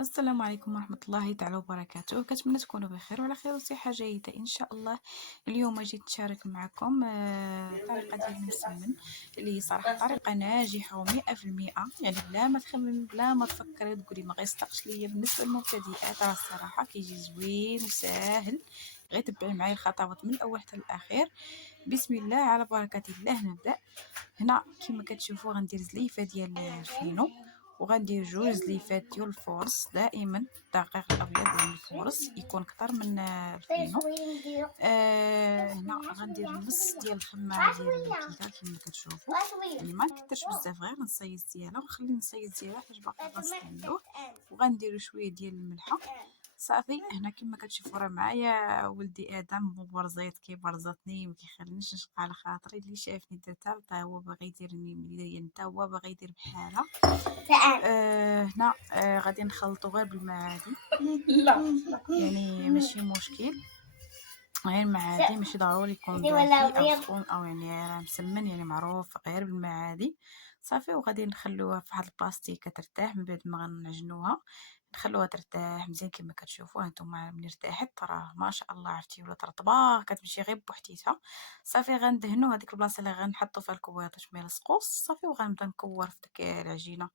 السلام عليكم ورحمة الله تعالى وبركاته. كنتمنى تكونوا بخير وعلى خير وصحة جيدة إن شاء الله. اليوم جيت نشارك معكم طريقة ديال المسمن، اللي هي صراحة طريقة ناجحة ومئة في المئة، يعني بلا ما تخممي بلا ما تفكري تقولي ما غيصدقش ليا. بالنسبة للمبتدئات راه الصراحة كيجي زوين وساهل، غير تبعي معايا الخطوات من الأول حتى الأخير. بسم الله على بركة الله نبدأ. هنا كما كتشوفوا غندير زليفة ديال الفينو، وغندير جوج زليفات ديال الفورص. دائما الدقيق الابيض ديال الفورص يكون كتر من الفينو. هنا غندير نص ديال الخماره ديال الكيكه كما كتشوفوا، يعني ما نكثرش بزاف، غير نصيص ديالها ونخلي النصيص ديالها حيت باقي غنستعملوه. وغندير شويه ديال الملحه. صافي هنا كما كتشوفوا راه معايا ولدي ادم مبرزيط كيبرزطني ما كيخلينيش نشق على خاطري، اللي شافني درتها حتى هو باغي يديرني حتى هو باغي يدير بحالها. هنا غادي نخلطو غير بالمعادي. لا يعني ماشي مشكل، غير المعادي ماشي ضروري يكون دافي او سخون او يعني راه مسمن، يعني معروف غير بالمعادي. صافي وغادي نخلوها في واحد البلاستيكه ترتاح من بعد ما غنعجنوها. نخلوها ترتاح مزيان كما كتشوفوا هانتوما. ملي ارتاحت راه ما شاء الله عرفتي ولات رطبه كتمشي غير بوحديتها. صافي غندهنوا هذيك البلاصه اللي غنحطوا فيها الكويرات من السقوس. صافي وغنبدا نكور في ديك العجينه،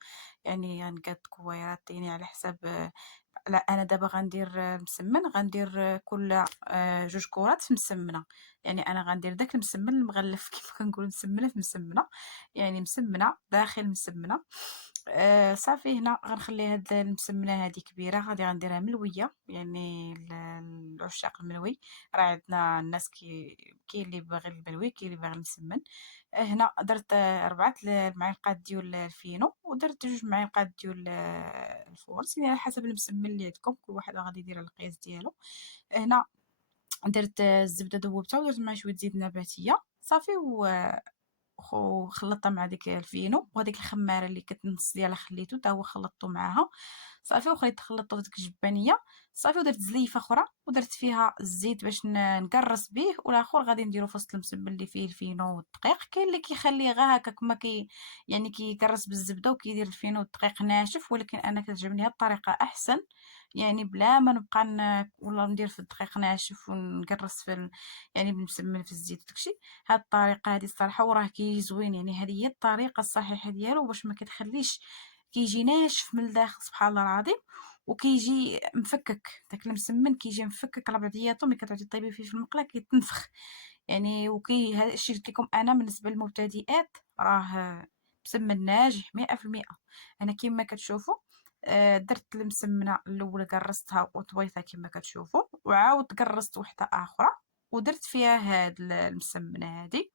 يعني غنقاد كويرات يعني على حساب. لا انا دابا غندير مسمن، غندير كل جوج كرات مسمنه. يعني انا غندير داك المسمن المغلف كيف كنقول مسمنه في مسمنه، يعني مسمنه داخل مسمنه. صافي هنا غنخلي هاد المسمنه هادي كبيره، غنديرها ملويه، يعني العشاق الملوي. راه عندنا الناس كاين اللي باغي الملوي كاين اللي باغي المسمن. هنا درت 4 المعالق ديال الفينو، ودرت 2 معالق ديال الفورس، يعني على حسب المسمن اللي عندكم، كل واحد غادي يدير على القياس ديالو. هنا درت الزبده ذوبتها ودرت معها شويه زيت نباتيه. صافي وخلطتها مع ديك الفينو، وهذيك الخماره اللي كنت النص ديالها خليته حتى هو خلطته معاها. صافي وخليت خلطته في ديك الجبانيه. صافي ودرت زليفه اخرى ودرت فيها الزيت باش نكرس به، والاخر غادي نديرو في وسط المسبل اللي فيه الفينو والدقيق. كاين اللي كيخليه غير هكا كما يعني كيكرس بالزبده وكيدير الفينو والدقيق ناشف، ولكن انا كتعجبني هاد الطريقه احسن، يعني بلا ما نبقى ولا ندير في الدقيق ناشف ونكرس يعني بنسمن في الزيت وداكشي. هاد الطريقه هادي الصراحه وراه كيجي زوين، يعني هذه هي الطريقه الصحيحه ديالو باش ما كتخليش كيجي ناشف من الداخل سبحان الله العظيم، وكيجي مفكك. داك المسمن كيجي مفكك على بعضياتو، ملي كتعودي طيبي فيه في المقله كيتنفخ يعني. هذا الشيء قلت لكم انا بالنسبه للمبتدئات راه مسمن ناجح 100%. انا كما كتشوفوا درت المسمنه الاولى كرستها وطويتها كما كتشوفوا، وعاود كرست وحده اخرى ودرت فيها هاد المسمنه هادي.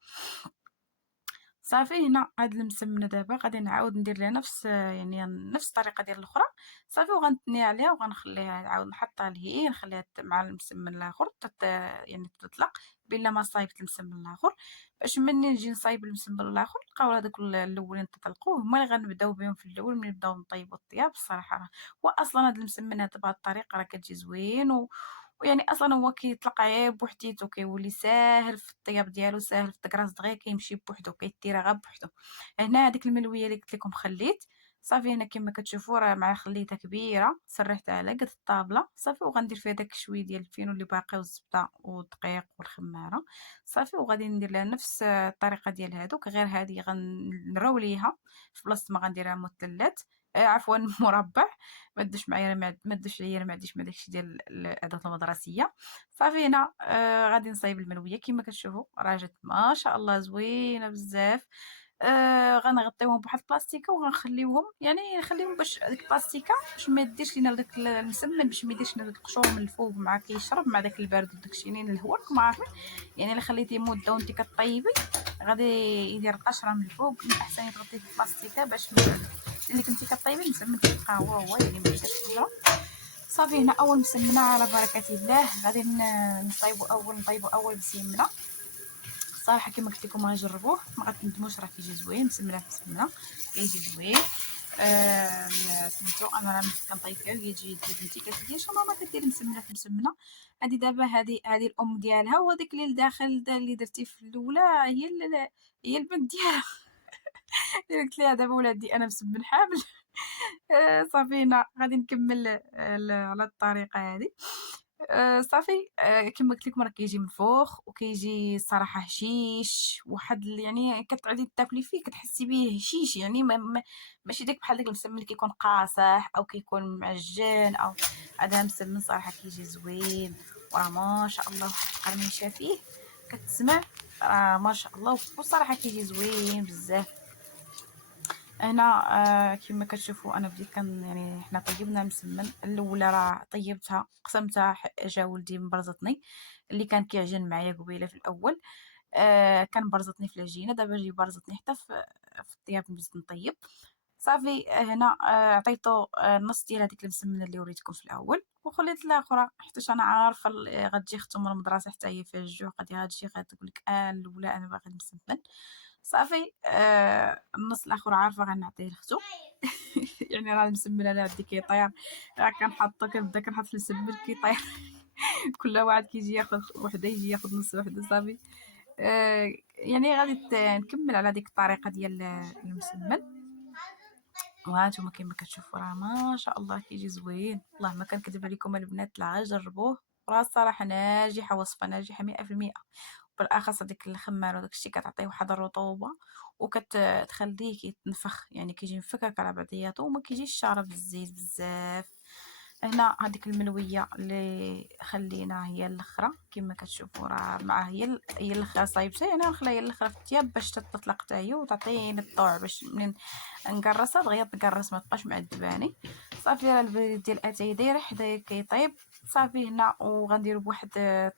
صافي هنا هاد المسمنه دابا غادي نعاود ندير لها يعني نفس الطريقه ديال الاخرى. صافي وغنتني عليها وغنخليها نعاود نحطها لهي نخليها مع المسمن الاخر يعني تطلق بلا ما صايبت المسمن الاخر، باش ملي نجي نصايب المسمن الاخر نلقاو هذوك الاولين تطلقوا هما اللي غنبداو بهم في الاول ملي نبداو نطيبوا الطياب. الصراحه واصلا هاد المسمن هذا بهاد الطريقه راه كتجي زوين ويعني اصلا هو كيطلق غير بوحديتو، كيولي ساهل في الطياب ديالو، ساهل في الطكراس دغيا كيمشي بوحدو كيطير غير بوحدو. هنا هذيك الملويه اللي قلت لكم خليت. صافي هنا كما كتشوفوا راه مع خليتها كبيره سرحتها على قد الطابله. صافي وغندير فيها داك شويه ديال الفينو اللي باقي والزبده والدقيق والخماره. صافي وغادي ندير لها نفس الطريقه ديال هادوك، غير هذه غنروليها في بلاصه ما غنديرها مثلث، عفوا مربع. ما دش معايا ما دش عليا ما عنديش داكشي ديال الادوات المدرسيه. صافي هنا غادي نصايب الملويه كما كتشوفوا راه جات ما شاء الله زوينه بزاف. غنغطيوهم بواحد البلاستيكه وغنخليوهم، يعني نخليهم باش ديك البلاستيكه باش ما يديرش لينا داك المسمن، باش ما يديرش لنا داك القشور من الفوق مع كيشرب مع داك البارد وداكشي. يعني الهواء راكم عارفين، يعني الا خليتيه مده وانت كطيبي غادي يدير القشره من الفوق. من الاحسن تغطيه بالبلاستيكه باش اللي كنتي كطيبي المسمن كيبقى هو يعني ما يديرش قشره. صافي هنا اول مسمنه على بركه الله غادي نطيبوا اول مسمنه. صراحه كما قلت لكم غنجربوه ما غتندموش، راه كيجي زوين مسمنه في مسمنه كيجي زوين. سميتو انا راه كنطيب فيها وهي تجي بنتي كتقول لي شنو ماما كديري مسمنه في مسمنه. هذه دابا هذه الام ديالها، وهذيك اللي لداخل اللي درتي في الاولى هي البنت ديالها. قلت لها دابا ولادي انا مسمن حامل صافي هنا غادي نكمّل على الطريقة هادي. صافي كيما قُلت لكم راه كيجي منفوخ وكيجي الصراحة هشيش، واحد يعني كتعودي تاكلي فيه كتحسّي به هشيش، يعني ماشي بحال داك المسمّن اللي كيكون قاصح أو كيكون معجّن أو هذا مسمّن صراحة كيجي زوين، وراه ما شاء الله واحد القرميشة فيه كتسمع، راه ما شاء الله والصراحة كيجي زوين بزاف. هنا كما كتشوفوا أنا بديت يعني حنا طيبنا المسمن، الأولى راه طيبتها قسمتها جا ولدي مبرزطني، اللي كان كيعجن معايا قبيلة في الأول، كان برزطني في العجينة، دابا جا يبرزطني حتى في الطياب نبزت نطيب. صافي هنا عطيتو النص ديال هاديك المسمنة اللي وريتكم في الأول، وخليت الآخرى حيتاش أنا عارفة غتجي ختو من المدرسة حتى هي فيها الجوع غادي غتجي غتقولك الأولى أنا باغا المسمن. صافي النص الآخر عارفة غنعطيه لختو. يعني راه المسمن أنا عندي كيطير، راه كنحطو كنبدا كنحط في المسمن كيطير. كل واحد كيجي ياخد وحدة يجي ياخد نص وحدة صافي. يعني غادي نكمل على ديك الطريقة ديال المسمن. وهانتوما كيما كتشوفوا راه ما شاء الله كيجي زوين، والله ما كنكذب عليكم البنات لا جربوه، وراه الصراحة ناجحة، وصفة ناجحة 100%. بالأخص هاديك الخمار وداك الشي كتعطيه واحد الرطوبة وكتخليه كيتنفخ، يعني كيجي مفكك على بعضياتو وما كيجيش شارب الزيت بزاف. هنا هذيك الملوية اللي خليناها هي الاخرى كما كتشوفوا راه مع هي الاخرى صايبتها، يعني نخليها هي الاخرى في الثياب باش تطلق حتى هي وتعطيني الطوع باش منين نقرصها دغيا تقرص ما تبقاش معذباني. صافي راه البريد ديال اتاي داير حدايا كيطيب. صافي هنا وغنديرو بواحد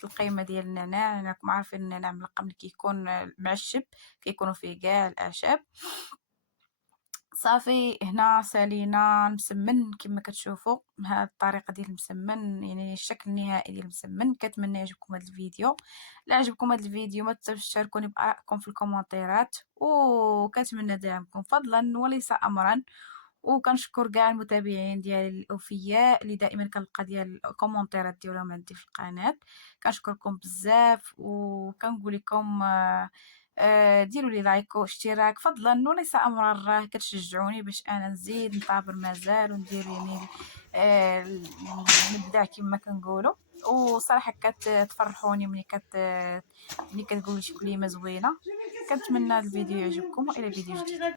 القيمه ديال النعناع، راكم عارفين النعناع ملقم اللي كيكون معشب كيكونوا فيه كاع الاعشاب. صافي هنا سالينا المسمن كما كتشوفوا بهاد الطريقه ديال المسمن، يعني الشكل النهائي ديال المسمن. كنتمنى يعجبكم هذا الفيديو. لا عجبكم هذا الفيديو ما تنساوش تشاركوني بارائكم في الكومنتيرات، وكنتمنى دعمكم فضلا وليس امرا. وكنشكر كاع المتابعين ديالي الاوفياء اللي دائما كنلقى ديال الكومنتيرات ديالهم عندي في القناه. كنشكركم بزاف وكنقول لكم ديروا لي لايك واشتراك فضلا وليس امرا، راه كتشجعوني باش انا نزيد نطابر مازال وندير يعني نبدع كما كنقولوا. وصراحه كتفرحوني ملي كتقولوا شي كلمه زوينه. كنتمنى الفيديو يعجبكم والى فيديو جديد.